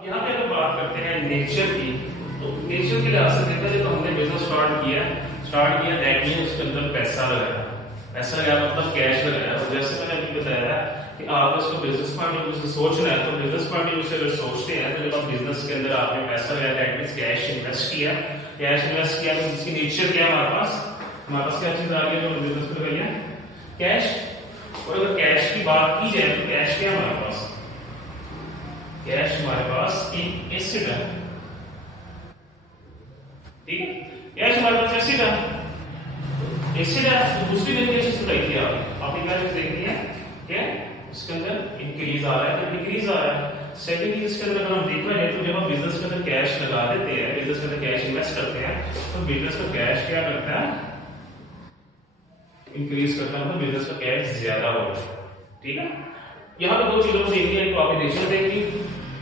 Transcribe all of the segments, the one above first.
यहाँ पे अगर बात करते हैं नेचर की, तो नेचर के लिहाज से देखा जाए तो हमने बिजनेस स्टार्ट किया दैट मीन उसके अंदर पैसा लगाया, पैसा लगाया मतलब कैश लगाया। और जैसे मैंने अभी बताया कि आप इसको बिजनेस पॉइंट ऑफ व्यू से सोच रहे हैं, तो बिजनेस पॉइंट ऑफ व्यू से अगर सोचते हैं तो जब आप बिजनेस के अंदर आपने पैसा लगाया दैट मीन कैश इन्वेस्ट किया, तो इसकी नेचर क्या है हमारे पास क्या चीज आ रही है जो बिजनेस में लगाई है, कैश। और अगर कैश की बात की जाए तो कैश क्या हमारे पास, कैश हमारे पास एक एसेट है, ठीक है, कैश हमारे पास एसेट है, एसेट है। तो दूसरी तरीके से देखिए आपने क्या चीज देखनी है, क्या इसके अंदर इंक्रीज आ रहा है या डिक्रीज आ रहा है। सेकंड चीज इसके अंदर अगर हम देखा जाए तो जब हम बिजनेस के अंदर कैश लगा देते हैं, बिजनेस के अंदर कैश इन्वेस्ट करते हैं, तो बिजनेस का कैश क्या करता है, इंक्रीज करता है, मतलब बिजनेस का कैश ज्यादा होगा, ठीक है। यहाँ पे दो चीजों को देखनी है, तो आपने रेशियो देखी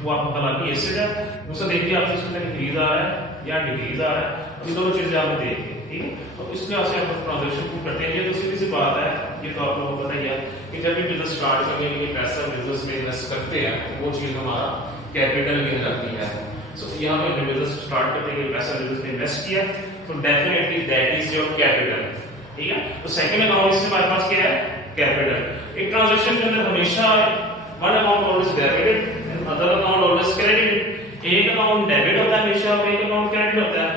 वो आपको पता की एसेट है, दूसरा देखिए आपसे इसके अंदर इंक्रीज आ रहा है या डिक्रीज आ रहा है, ये दोनों चीजें आपने देखी, ठीक है। तो इसमें आपसे आप ट्रांजेक्शन को करते हैं, ये तो सीधी सी बात है, ये तो आप लोगों को पता ही है कि जब भी बिजनेस स्टार्ट करने के लिए पैसा बिजनेस में इन्वेस्ट करते हैं तो वो चीज हमारा कैपिटल गेन लगती है। सो यहाँ पे बिजनेस स्टार्ट करने के लिए पैसा बिजनेस में इन्वेस्ट किया तो definitely that is your capital, ठीक है। तो सेकंड अकाउंट इसमें हमारे पास क्या है, कैपिटल। एक ट्रांजैक्शन के अंदर हमेशा one account always debited and other account always credited. एक अकाउंट डेबिट होता है हमेशा और एक अकाउंट क्रेडिट होता है,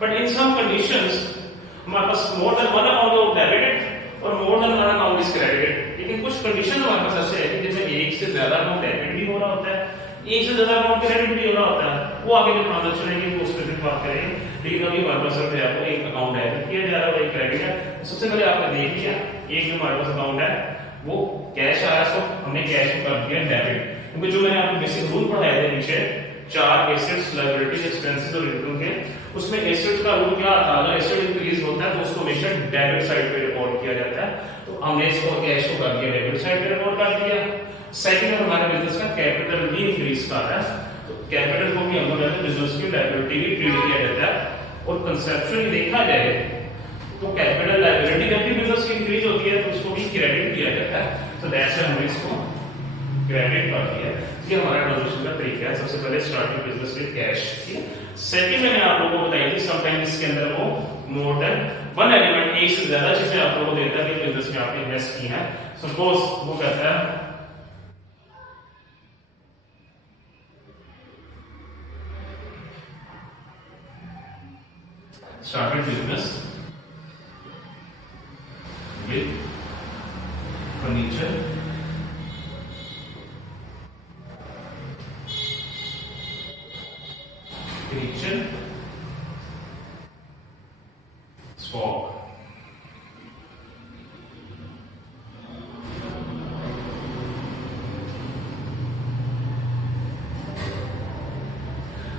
बट इन सम कंडीशंस हमारे पास more than one account debited और more than one account is credited. लेकिन कुछ कंडीशन हमारे पास ऐसे है कि जिसमें एक से ज्यादा अकाउंट डेबिट भी हो रहा होता है, एक से ज्यादा अकाउंट क्रेडिट भी हो रहा होता है, वो आगे जो ट्रांजैक्शन है उस पर बात करेंगे। लेकिन अभी हमारे पास जो है वो एक अकाउंट डेबिट किया जा रहा है और एक क्रेडिट है। सबसे पहले आपने देख लिया एक जो हमारे पास अकाउंट है वो कैश आ रहा है, तो हमने कैश को कर दिया डेबिट, क्योंकि जो मैंने आपको बेसिक रूल पढ़ाए थे नीचे चार एसेट्स, लायबिलिटीज, एक्सपेंसेस और इनकम के, उसमें एसेट्स का रूल क्या था, अगर एसेट इंक्रीज होता है तो उसको हमेशा डेबिट साइड पे रिकॉर्ड किया जाता है, तो हमने इसको कैश को कर दिया डेबिट साइड पे रिकॉर्ड कर दिया। सेकंड हमारे बिजनेस का कैपिटल भी इंक्रीज कर रहा है, तो कैपिटल को भी हम लोग बिजनेस की लायबिलिटी भी ट्रीट किया जाता है। और कंसेप्चुअली देखा जाए तो कैपिटल लायबिलिटी जब भी बिजनेस की इंक्रीज होती है तो उसको भी क्रेडिट किया जाता है, तो दैट्स व्हाई हमने इसको क्रेडिट कर दिया। ये हमारा ट्रांजैक्शन का तरीका है। सबसे पहले starting business with cash, second मैंने आप लोगों को बताई थी समटाइम्स इसके अंदर वो मोर देन वन एलिमेंट, एक से ज्यादा चीजें आप लोगों को देता है कि बिजनेस में आपने इन्वेस्ट की है। सपोज वो कहता है started business with furniture stock।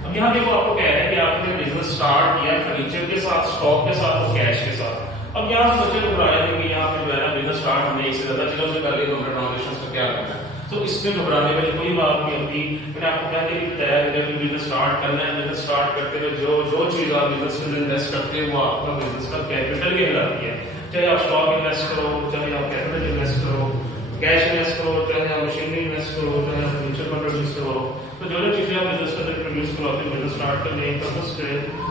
अब यहाँ देखो आपको कह रहा है कि आपने बिजनेस स्टार्ट किया फर्नीचर के साथ, स्टॉक के साथ और कैश के साथ। अब यहाँ से बच्चे घबराए थे कि यहाँ पे जो है ना बिजनेस स्टार्ट हमने एक से ज्यादा चीजों से कर ली, तो ट्रांजेक्शन का क्या करना है, तो इसमें घबराने वाली कोई बात नहीं होती। मैंने आपको पहले ही बताया कि जब बिजनेस स्टार्ट करना है, बिजनेस स्टार्ट करते हुए जो चीज आप बिजनेस में इन्वेस्ट करते हैं वो आपका बिजनेस का कैपिटल कहलाती है। चाहे आप स्टॉक इन्वेस्ट करो, चाहे आप कैपिटल इन्वेस्ट करो, कैश इन्वेस्ट करो, चाहे आप मशीनरी इन्वेस्ट करो, चाहे आप फर्नीचर पर प्रोड्यूस करो, तो जो चीजें आप बिजनेस के अंदर प्रोड्यूस करो अपने बिजनेस स्टार्ट करने पर्पस से,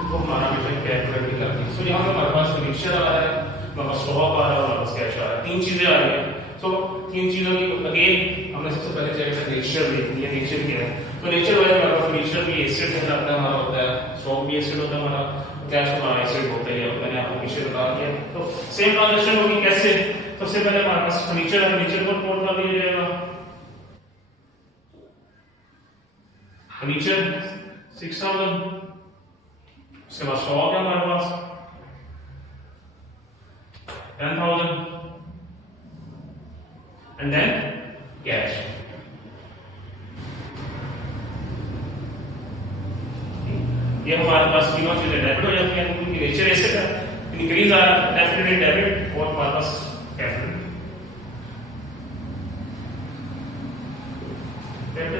वो हमारा हमेशा कैपिटल भी करती है। सो यहाँ पे हमारे पास फर्नीचर आ रहा है, हमारे पास स्टॉक आ रहा है, हमारे पास कैश आ रहा है, तीन चीजें आ रही है। तो तीन चीजों की अगेन हमने सबसे पहले चाहिए नेचर देखनी है, नेचर क्या है, तो नेचर वाइज हमारा फर्नीचर भी एसेट कहलाता है हमारा होता है, स्टॉक भी एसेट होता है हमारा, कैश हमारा एसेट होता है, मैंने आपको पीछे बता दिया। तो सेम ट्रांजेक्शन होगी कैसे, सबसे पहले हमारे पास फर्नीचर है, फर्नीचर को रिपोर्ट कर दिया जाएगा, फर्नीचर 6000, उसके बाद स्टॉक है हमारे पास 10,000 and then cash। ये हमारे पास तीनों चीजें डेबिट हो जाती हैं, क्योंकि नेचर एसेट है, इंक्रीज आ रहा है डेफिनेटली डेबिट, और हमारे पास कैपिटल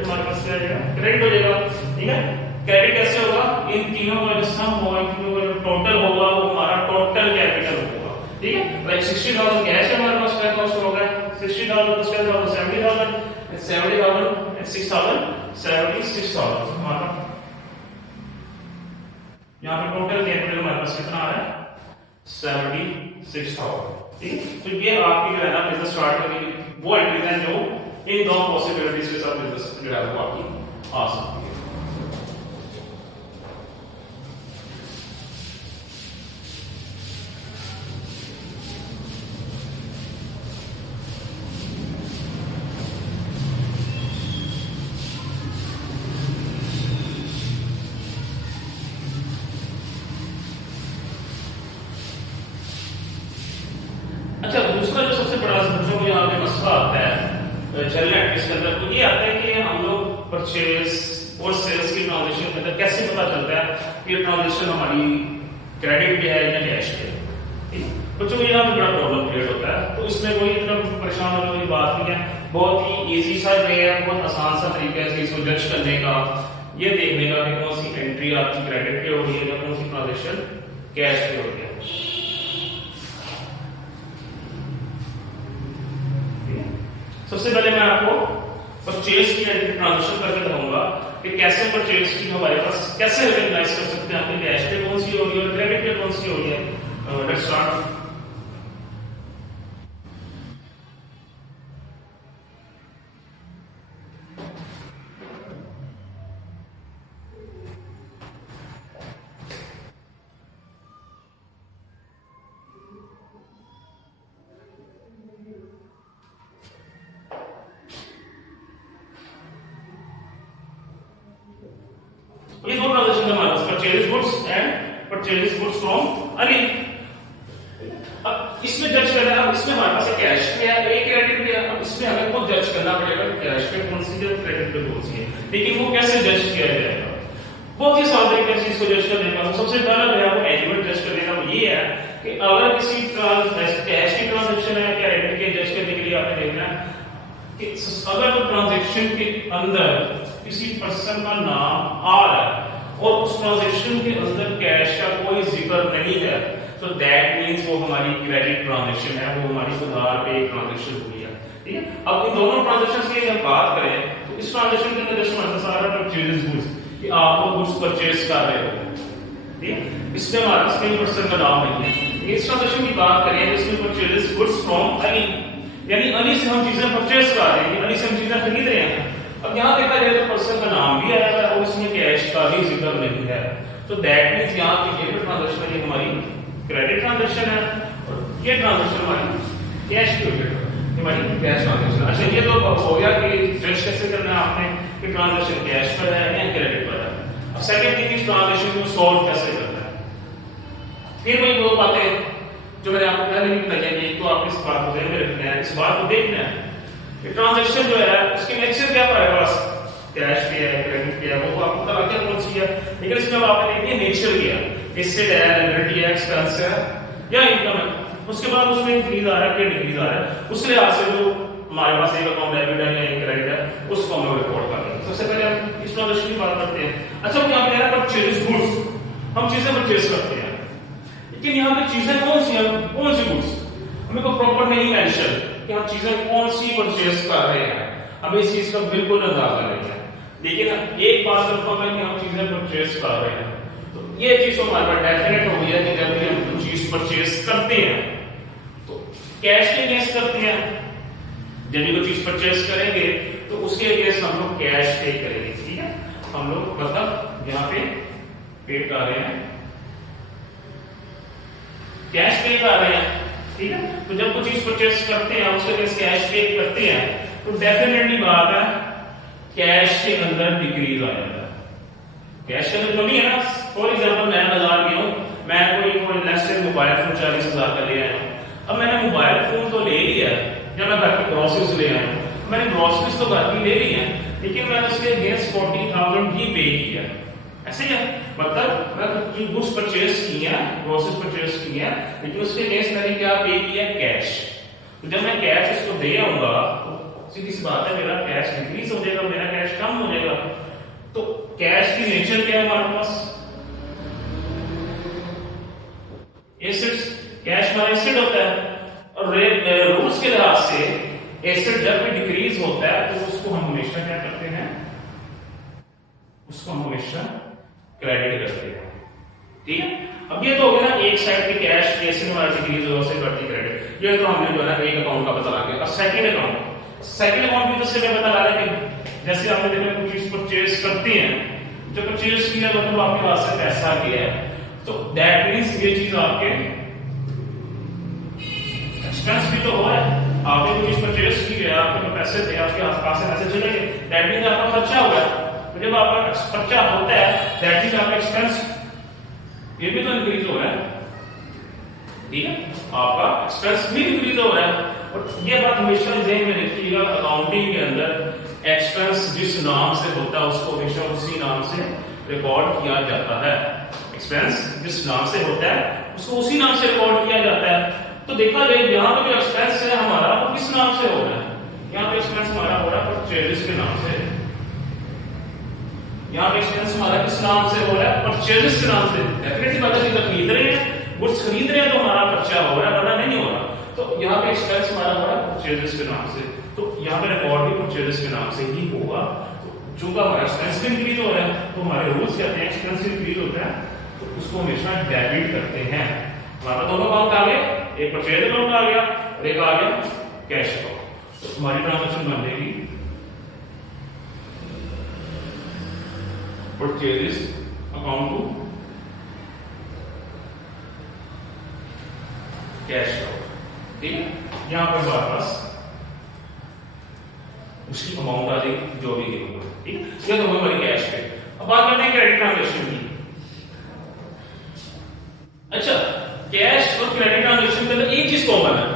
हमारे पास क्या आएगा, क्रेडिट हो जाएगा, ठीक है। क्रेडिट कैसे होगा, इन तीनों का जो सम होगा, इन तीनों का जो टोटल होगा वो हमारा टोटल कैपिटल होगा, ठीक है। लाइक 60,000 कैश है हमारे पास, क्या कॉस्ट होगा 60,000 plus 10,000 70,000 and 70,000 and 6,000 76,000 हमारा यहाँ पे टोटल कैपिटल हमारे पास कितना आ रहा है 76,000। ठीक है, तो ये आपकी जो है ना बिजनेस स्टार्ट करने की वो एंट्रीज हैं जो इन दो पॉसिबिलिटीज के साथ बिजनेस जो है वो आपकी आ सकती है। अच्छा, दूसरा जो सबसे बड़ा जो यहाँ पे मसला आता है जनरल एंट्रीज के अंदर, तो ये आता है कि हम लोग परचेज और सेल्स की ट्रांजैक्शन के अंदर कैसे पता चलता है कि ट्रांजैक्शन हमारी क्रेडिट पे है या कैश पे है। ठीक है, बच्चों को यहाँ पे बड़ा प्रॉब्लम क्रिएट होता है, तो इसमें कोई इतना परेशान होने वाली बात नहीं है। बहुत ही ईजी सा वे है, बहुत आसान सा तरीका है इसको जज करने का, ये देखने का कि कौन सी एंट्री आपकी क्रेडिट पे हो रही है या कौन सी ट्रांजेक्शन कैश पे हो रही है। सबसे पहले मैं आपको परचेज की एंट्री ट्रांजेक्शन करके बताऊंगा कि कैसे परचेज की हमारे पास कैसे रिकॉग्नाइज कर सकते हैं आपकी कैश पे कौन सी हो रही है और क्रेडिट पे कौन सी हो रही है। Let's start. ये दो ट्रांजैक्शन हमारे पास purchase goods and purchase goods from Ali. अब इसमें जज करना है, अब इसमें हमारे पास कैश पे है एक क्रेडिट पे है, अब इसमें हमें खुद जज करना पड़ेगा कैश पे कौन सी है क्रेडिट पे कौन सी है। लेकिन वो कैसे जज किया जाएगा, बहुत ही आसान तरीके से इसको जज करने का सबसे पहला जो है वो एलिमेंट जज करने का वो ये है कि अगर किसी कैश की ट्रांजैक्शन है क्रेडिट के जज करने के लिए आपने देखना है कि अगर तो ट्रांजैक्शन के अंदर किसी पर्सन का नाम आ रहा है और उस ट्रांजैक्शन के अंदर कैश का कोई जिक्र नहीं है, तो दैट मींस वो हमारी क्रेडिट ट्रांजैक्शन है, वो हमारी उधार पे एक ट्रांजैक्शन हुई है। ठीक है, अब इन दोनों ट्रांजैक्शंस की हम बात करें तो इस ट्रांजैक्शन के अंदर जैसे हमारे सारा परचेज गुड्स कि आप वो गुड्स परचेज कर रहे हो, ठीक है, इसमें हमारे पास कोई पर्सन का नाम नहीं है। इस ट्रांजैक्शन की बात करें तो इसमें परचेज गुड्स फ्रॉम अली, यानी अली से हम चीजें परचेज कर रहे हैं, अली से हम चीजें खरीद रहे हैं। अब यहाँ देखा जाए तो पर्सन का नाम भी आया है और इसमें कैश का भी जिक्र नहीं है, तो दैट मींस यहाँ की ये ट्रांजैक्शन है हमारी क्रेडिट ट्रांजैक्शन है और ये ट्रांजैक्शन हमारी कैश की हमारी कैश ट्रांजैक्शन। अच्छा, ये तो हो गया कि जज कैसे करना है आपने कि ट्रांजैक्शन कैश पर है या क्रेडिट पर है। अब सेकंड थिंग इस ट्रांजैक्शन को सॉल्व कैसे करना है। फिर वही दो बातें जो मैंने आपको पहले भी बताई है, तो आप इस बात को ध्यान में रखना है, इस बात को देखना है कि ट्रांजैक्शन जो है उसकी नेचर क्या पाएगा, बस कैश पे है क्रेडिट पे है, वो आपको पता क्या कौन सी है। लेकिन इसमें अब आपने देखिए नेचर क्या है, एसेट है, लायबिलिटी है, एक्सपेंस है या इनकम है, उसके बाद उसमें इंक्रीज आ रहा है कि डिक्रीज आ रहा है, उस लिहाज से जो हमारे पास एक अकाउंट डेबिट है या क्रेडिट है उसको हम रिकॉर्ड कर रहे हैं। सबसे पहले हम इस ट्रांजैक्शन की बात करते हैं। अच्छा, यहाँ पे है परचेज गुड्स, हम चीजें परचेज करते हैं, लेकिन यहाँ पे चीजें कौन सी हैं, कौन सी गुड्स हमें को प्रॉपर नहीं मेंशन कि हम चीजें कौन सी परचेज कर रहे हैं, हमें इस चीज का बिल्कुल अंदाजा नहीं है। लेकिन एक बात कंफर्म है कि हम चीजें परचेज कर रहे हैं, तो ये चीज हमारे पास डेफिनेट हो गया कि जब भी हम कोई चीज परचेज करते हैं तो कैश के अगेंस्ट करते हैं। जब भी कोई चीज परचेज करेंगे तो उसके अगेंस्ट हम लोग कैश पे करेंगे। ठीक है, हम लोग मतलब यहाँ पे पे कर रहे हैं, कैश पे कर रहे हैं। ठीक है, तो जब कोई चीज परचेज करते हैं उसके अगेंस्ट कैश पे करते हैं तो डेफिनेटली बात है कैश के अंदर डिक्रीज आ जाता है। कैश के अंदर कमी है ना। फॉर एग्जांपल मैं बाजार गया हूं, मैं कोई नेक्स्ट डे मोबाइल फोन 40,000 का ले आया हूं। अब मैंने मोबाइल फोन तो ले लिया या मैं घर की ग्रोसरीज ले आया हूं, मैंने ग्रोसरीज तो घर की ले ली है, लेकिन मैंने उसके अगेंस्ट 40,000 ही पे किया। ऐसे ही मतलब मैं गुड्स परचेज किया, ग्रोसरीज परचेज किया, लेकिन उसके अगेंस्ट मैंने क्या पे किया, कैश। तो जब मैं कैश इसको दे आऊंगा तो सीधी सी बात है मेरा कैश इंक्रीज हो जाएगा, मेरा कैश कम हो जाएगा। तो कैश की नेचर क्या है हमारे पास, एसेट्स। कैश हमारा एसेट होता है और रूल्स के लिहाज से एसेट जब भी डिक्रीज होता है तो उसको हम हमेशा क्या करते हैं, उसको हम हमेशा क्रेडिट करते हैं। ठीक है, अब ये तो हो गया ना एक साइड पे कैश कैसे हमारा डिक्रीज हो से बढ़ती क्रेडिट, ये तो हमने जो है ना एक अकाउंट का पता लगा दिया। अब सेकंड अकाउंट भी तो मैं बता रहा था कि जैसे आपने देखा कुछ चीज परचेज करते हैं, जो परचेज किया मतलब आपके पास से पैसा गया है, तो दैट मींस ये चीज आपके एक्सपेंस भी तो हो रहा है। आपने कोई चीज परचेज की है, आपके पैसे थे, आपके आसपास से पैसे चले गए, दैट मींस आपका खर्चा हो गया। तो जब आपका खर्चा होता है दैट मींस आपका एक्सपेंस ये भी तो इंक्रीज हो रहा है। ठीक है, आपका एक्सपेंस भी इंक्रीज हो रहा है। और ये बात हमेशा ध्यान में रखिएगा, अकाउंटिंग के अंदर एक्सपेंस जिस नाम से होता है उसको हमेशा उसी नाम से रिकॉर्ड किया जाता है। एक्सपेंस जिस नाम से होता है उसको उसी नाम से रिकॉर्ड किया जाता है। तो देखा जाए यहाँ पे जो एक्सपेंस है हमारा वो किस नाम से हो रहा है, यहाँ पे एक्सपेंस हमारा हो रहा है परचेजेस के नाम से। यहाँ पे एक्सपेंस हमारा किस नाम से हो रहा है, परचेजेस के नाम से। डेफिनेटली बात है, खरीद रहे हैं, गुड्स खरीद रहे हैं तो हमारा खर्चा हो रहा है, वरना नहीं हो रहा। तो यहाँ पे एक्सपेंस हमारा हो रहा है परचेजेस के नाम से, तो यहाँ पे रिकॉर्ड भी परचेजेस के नाम से ही होगा। तो चूंकि हमारा एक्सपेंस भी इंक्रीज हो रहा है तो हमारे रूल्स कहते हैं एक्सपेंस इंक्रीज होता है तो उसको हमेशा डेबिट करते हैं। हमारा दोनों अकाउंट आ गया, एक परचेज अकाउंट आ गया और एक आ गया कैश अकाउंट। तो हमारी ट्रांजेक्शन बन जाएगी purchases account to cash account. ठीक है, यहां पर हमारे पास उसकी अमाउंट आ जाएगी जो भी गिवन है। ठीक है, ये तो हमारी कैश पे। अब बात करते हैं क्रेडिट ट्रांजेक्शन की। अच्छा, कैश और क्रेडिट ट्रांजेक्शन के अंदर एक चीज कॉमन है,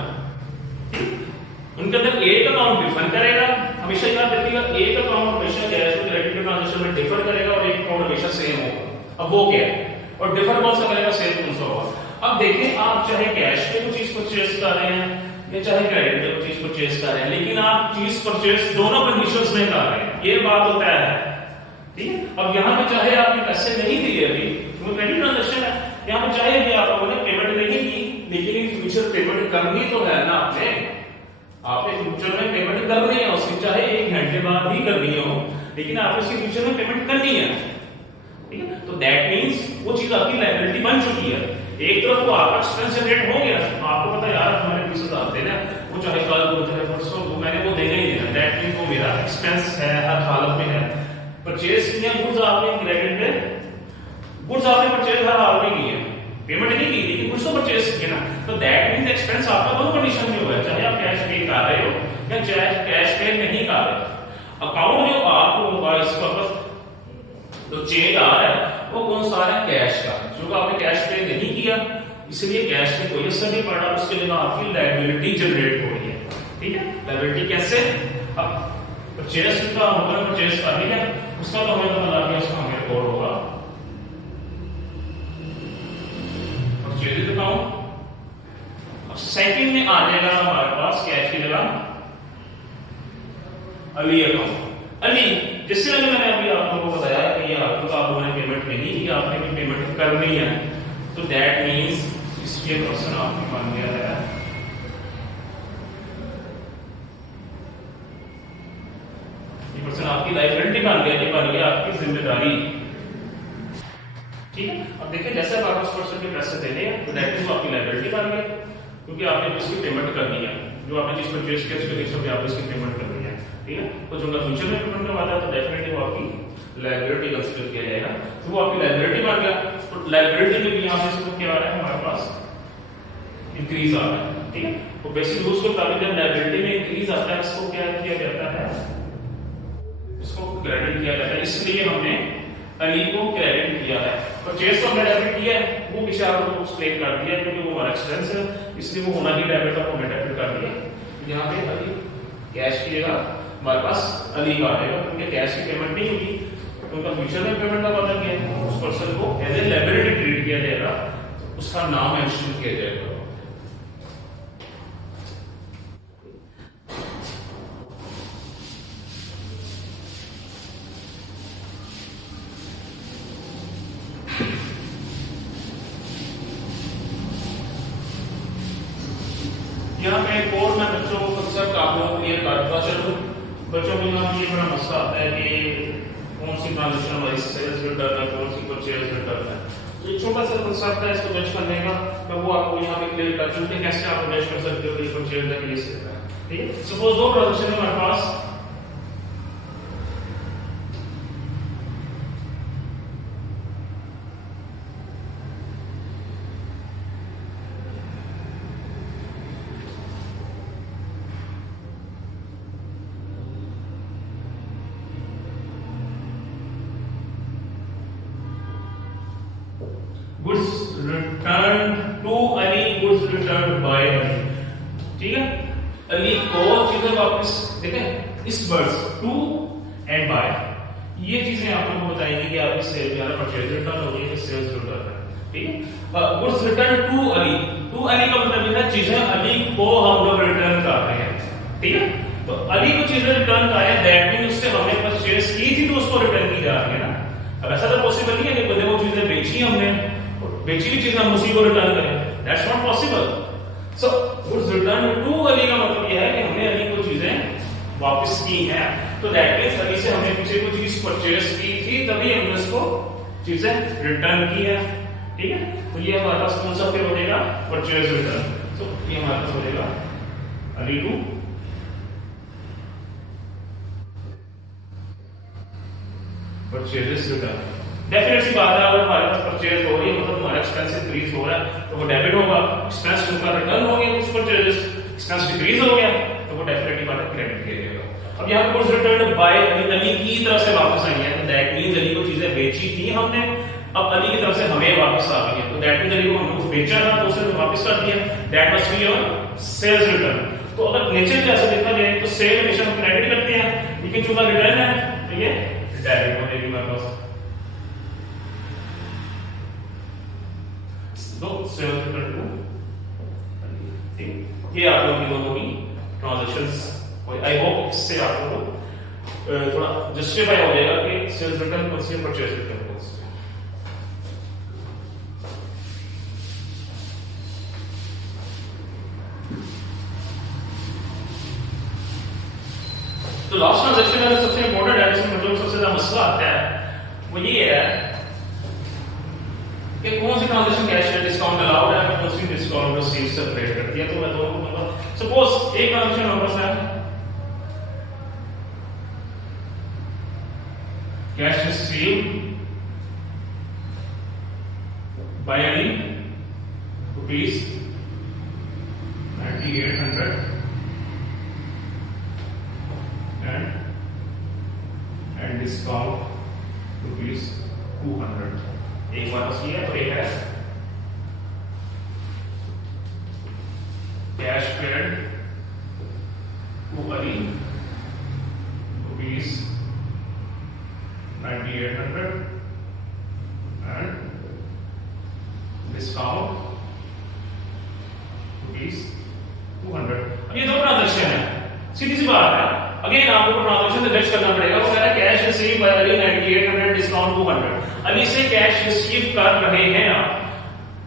उनके अंदर एक अकाउंट डिफर करेगा, हमेशा याद रखिएगा, एक अकाउंट हमेशा कैश और क्रेडिट के ट्रांजेक्शन में डिफर करेगा और एक अकाउंट हमेशा सेम होगा। अब वो क्या है और डिफर कौन सा करेगा, सेम कौन सा होगा। अब देखिए, आप चाहे कैश पे कुछ चीज परचेज कर रहे हैं या चाहे क्रेडिट पे कुछ चीज परचेज कर रहे हैं, लेकिन आप चीज परचेज दोनों कंडीशंस में कर रहे हैं, ये बात होता है। ठीक है, अब यहाँ पे चाहे आपने पैसे नहीं दिए अभी, क्योंकि क्रेडिट ट्रांजेक्शन है, यहाँ पे चाहे भी आप लोगों ने पेमेंट नहीं की, लेकिन इन फ्यूचर पेमेंट करनी तो है ना आपने फ्यूचर में पेमेंट करनी है उसकी, चाहे 1 घंटे बाद ही करनी हो, लेकिन आपने उसकी फ्यूचर में पेमेंट करनी है। ठीक है, तो दैट मींस वो चीज आपकी लायबिलिटी बन चुकी है। एक तरफ वो आपका एक्सपेंस जनरेट हो गया, आपको पता है यार हमारे 20,000 देना, वो चाहे कल हो चाहे परसों हो, मैंने वो देना ही देना, दैट मींस वो मेरा एक्सपेंस है, हर हालत में है। परचेज किया गुड्स आपने क्रेडिट पे, गुड्स आपने परचेज हर हाल में की है, पेमेंट नहीं की लेकिन गुड्स तो परचेज किया ना, तो दैट मींस एक्सपेंस आपका दोनों कंडीशन में होगा, चाहे आप कैश पे कर रहे हो या चाहे कैश पे नहीं कर रहे। अकाउंट जो आपको होगा इस पर्पस तो चेंज आ रहा है वो कौन सा आ रहा है, कैश का, जो आपने कैश पे नहीं किया इसलिए कैश पे कोई असर नहीं पड़ा, उसके लिए आपकी लायबिलिटी जनरेट हो रही है। ठीक है, लायबिलिटी कैसे, अब परचेज का मतलब परचेज कर लिया उसका तो हमें पता लग गया, उसका हमें रिकॉर्ड होगा परचेज अकाउंट। अब सेकंड में आ जाएगा हमारे पास कैश की जगह अली अकाउंट। अली जिससे अभी मैंने अभी आप लोगों को बताया कि आपको आप लोगों ने पेमेंट नहीं की, आपने भी पेमेंट करनी है, तो दैट मींस ये पर्सन आपकी बन गया है, ये पर्सन आपकी लायबिलिटी बन गया, ये बन गया आपकी जिम्मेदारी। ठीक है, अब देखिए जैसे आप उस पर्सन के पैसे देने हैं तो दैट मींस आपकी लायबिलिटी बन गया, क्योंकि आपने इसकी पेमेंट करनी है, जो आपने चीज परचेज किया उसके हिसाब से आपको इसकी पेमेंट करनी है। ठीक है, तो जो फ्यूचर में पेमेंट का वादा है तो डेफिनेटली वो आपकी लायबिलिटी कंसीडर किया जाएगा, तो वो आपकी लायबिलिटी बन गया। तो लायबिलिटी में भी यहाँ पे इसको क्या आ रहा है हमारे पास, इंक्रीज आ रहा है। ठीक है, तो बेसिक रूल्स के मुताबिक जब लायबिलिटी में इंक्रीज आता है इसको क्या किया जाता है, इसको क्रेडिट किया जाता है, इसलिए हमने अली को क्रेडिट किया है। परचेज को हमने डेबिट किया है, वो पीछे आपको एक्सप्लेन कर दिया क्योंकि वो हमारा एक्सपेंस है, इसलिए वो होना ही डेबिट आपको हमने डेबिट कर दिया। यहाँ पे अली कैश की जगह हमारे पास अली का आएगा, क्योंकि कैश की पेमेंट नहीं होगी, उनका फ्यूचर में पेमेंट का पता किया है, उस पर्सन को एज ए लायबिलिटी ट्रीट किया जाएगा, उसका नाम मेंशन किया जाएगा। यहाँ पे एक और मैं बच्चों को कंसेप्ट आप लोगों को क्लियर करता चलूं। बच्चों को यहाँ ये बड़ा मसला आता है कि कौन सी ट्रांजैक्शन हमारी सेल्स रिटर्न है, कौन सी परचेज रिटर्न है। तो एक छोटा सा कंसेप्ट है इसको जज करने का, मैं वो आपको यहाँ पे क्लियर कर चुके हैं कैसे आप जज कर सकते हो कि परचेज है कि ये सेल है। ठीक है, सपोज दो ट्रांजैक्शन है हमारे पास, goods return to Ali, goods return by Ali. ठीक है, अली को चीजें वापस देखें, इस वर्ड्स टू एंड बाय ये चीजें आप लोगों को बताएंगे कि आपकी सेल जो है परचेज रिटर्न हो गई है, सेल्स रिटर्न है। ठीक है, goods return to Ali, to Ali का मतलब है चीजें अली को हम लोग रिटर्न कर रहे हैं। ठीक है, तो अली को चीजें रिटर्न कर रहे हैं, दैट मीन उससे हमने परचेज की थी तो उसको रिटर्न की जा रही है ना। अब ऐसा तो पॉसिबल नहीं है कि बंदे को चीजें बेची हमने, बेची हुई चीजें हम उसी को रिटर्न करें, that's not possible. So goods return to Ali का मतलब यह है कि हमने अली को चीजें वापस की हैं, तो दैट मींस अली से हमने पीछे कोई चीज परचेज की थी तभी हमने उसको चीजें रिटर्न की है। ठीक है, तो ये हमारे पास कौन सा फिर हो जाएगा, परचेज रिटर्न। तो ये हमारे पास हो जाएगा Ali to purchase return. Definite सी बात है, अगर हमारे पास परचेज हो रही है मतलब हमारा एक्सपेंस इंक्रीज हो रहा है तो वो डेबिट होगा, एक्सपेंस उनका रिटर्न हो गया कुछ परचेजेस, एक्सपेंस डिक्रीज हो गया तो वो डेफिनेटली बात है क्रेडिट किया जाएगा। अब यहाँ पे गुड्स रिटर्न बाय अली की तरफ से वापस आई है, तो दैट मींस अली को चीजें बेची थी हमने, अब अली की तरफ से हमें वापस आ गई है, तो दैट मींस अली को हमने कुछ बेचा था तो उसे वापस कर दिया, that must be your sales return. तो अगर नेचर से ऐसा देखा जाए तो सेल हमेशा हम क्रेडिट करते हैं, लेकिन चूंकि रिटर्न है तो ये डेबिट हो जाएगी हमारे पास। दो सेल्स रिटर्न टू, ठीक, ये आप लोगों की दोनों की ट्रांजैक्शंस, आई होप इससे आप लोगों को थोड़ा जस्टिफाई हो जाएगा कि सेल्स रिटर्न कौन सी है, परचेज रिटर्न कौन सी है। तो लास्ट ट्रांजैक्शन में सबसे इंपॉर्टेंट है, जिसमें मतलब सबसे ज्यादा मसला आता है वो ये है कि कौन सी ट्रांजैक्शन कैश है डिस्काउंट अलाउड है, कौन सी डिस्काउंट रिसीव सेपरेट करती है। तो मैं दोनों को मतलब सपोज एक ट्रांजैक्शन हमारे पास है cash receive by Ali rupees 9800 and discount rupees 200। एक बार बस ये और एक है cash paid to Ali rupees 9800 and discount rupees 200। अब ये दो ट्रांजैक्शन है, सीधी सी बात है, अगेन आपको ट्रांजैक्शन जज करना पड़ेगा। वो कह रहा है cash receive by Ali 9800 discount 200, Ali से कैश रिसीव कर रहे हैं आप,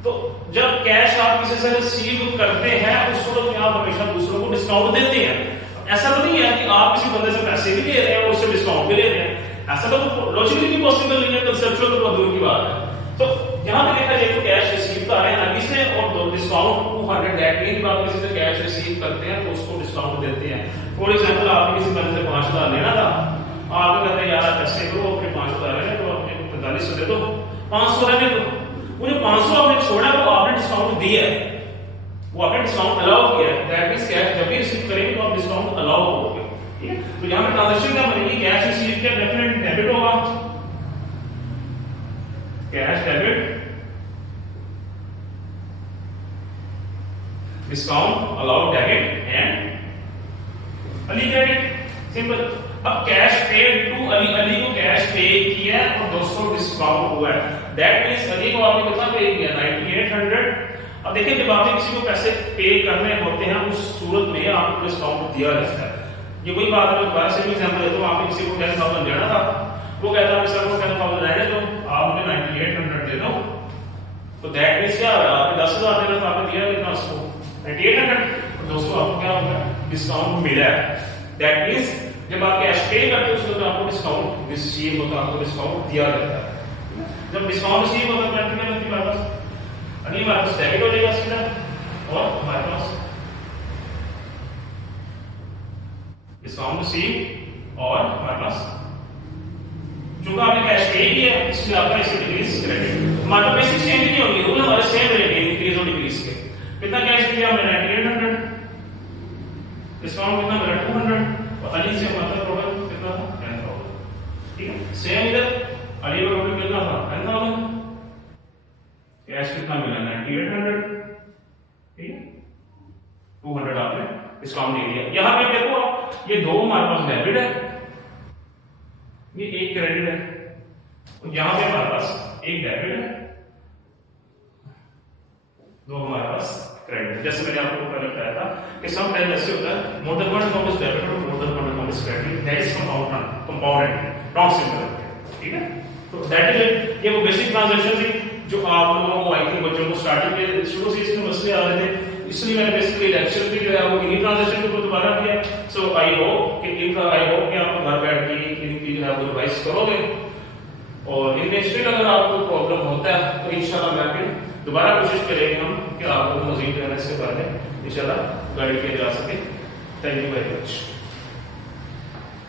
तो जब कैश आप किसी से रिसीव करते हैं उस सूरत में आप हमेशा दूसरों को डिस्काउंट देते हैं। ऐसा तो नहीं है कि आप किसी बंदे से पैसे भी दे रहे हैं और उससे डिस्काउंट भी ले रहे हैं, ऐसा तो लॉजिकली भी पॉसिबल नहीं है, कंसेप्चुअल तो बहुत दूर की बात है। तो यहां पे देखा जाए तो कैश रिसीव कर रहे हैं अली से और डिस्काउंट 200, दैट मींस आप किसी से कैश रिसीव करते हैं तो उसको डिस्काउंट देते हैं। फॉर एग्जांपल आपने किसी बंदे से 5000 लेना था, आप कहते हैं यार ऐसे करो अपने 5000 लेने तो अपने 4500 दे दो, 500 रहने दो, मुझे 500 आपने छोड़ा वो आपने डिस्काउंट दिया है, वो आपने डिस्काउंट अलाउ किया है, दैट मींस कैश जब भी रिसीव करेंगे तो आप डिस्काउंट अलाउ करोगे। ठीक है, तो यहां पे ट्रांजैक्शन क्या बनेगी, कैश रिसीव क्या डेफिनेटली डेबिट होगा, cash debit, discount allowed debit and Ali credit, simple. अब cash paid to Ali, Ali को कैश पे किया और 200 डिस्काउंट हुआ है, दैट मींस अली को आपने कितना पे किया 9800। अब देखिए जब आपने किसी को पैसे पे करने होते हैं उस सूरत में आपको डिस्काउंट दिया जाता है। ये वही बात है, दोबारा से एग्जांपल देता हूं, आपने किसी को 10000 देना था, वो कहता है सर को 10000 रहने दो, आप मुझे 9800 दे दो, तो दैट मींस क्या होगा, आपने 10000 देना था, आपने दिया कितना उसको 9800, और 200 आपको क्या होगा डिस्काउंट मिला है, दैट मींस जब आप कैश पे करते हो उसको तो आपको डिस्काउंट रिसीव होता है, आपको डिस्काउंट दिया जाता है। जब डिस्काउंट रिसीव होता है प्रैक्टिकल होती है हमारे पास, अगली हमारे पास डेबिट हो जाएगा सीधा, और हमारे पास डिस्काउंट रिसीव और हमारे पास चूंकि आपने कैश पे किया इसलिए आपका इसे डिक्रीज क्रेडिट। हमारे पास बेसिक चेंज नहीं होगी, रूल हमारे सेम रहेंगे इंक्रीज और डिक्रीज के। कितना कैश दिया हमने 9800, डिस्काउंट कितना मिला 200 और अली से हमारा टोटल कितना था 10000। ठीक है, सेम इधर अली का टोटल कितना था 10000, कैश कितना मिला 9800। ठीक है, 200 आपने डिस्काउंट दे दिया। यहां पे देखो ये दो हमारे पास डेबिट है, ये एक क्रेडिट है, और यहां पे हमारे पास एक डेबिट है, दो हमारे पास क्रेडिट है। जैसे मैंने आपको पहले बताया था कि सम टाइम ऐसे होता है more than one account is debit और more than one account is credit, that is compound not similar. ठीक है, तो दैट इज इट। ये वो बेसिक ट्रांजैक्शन थी जो आप लोगों को आई थिंक बच्चों को स्टार्टिंग में शुरू से इसमें मसले आ रहे थे, इसलिए मैंने बेसिकली लेक्चर भी जो है वो इन्हीं ट्रांजैक्शन के ऊपर दोबारा किया। सो आई होप कि आप घर बैठ के इनकी जो है वो रिवाइज करोगे, और इनमें स्टिल अगर आपको प्रॉब्लम होता है तो इंशाल्लाह मैं फिर दोबारा कोशिश करेंगे हम कि आपको मजीद रहने से पहले इंशाल्लाह गाइड किया जा सके। Thank you very much.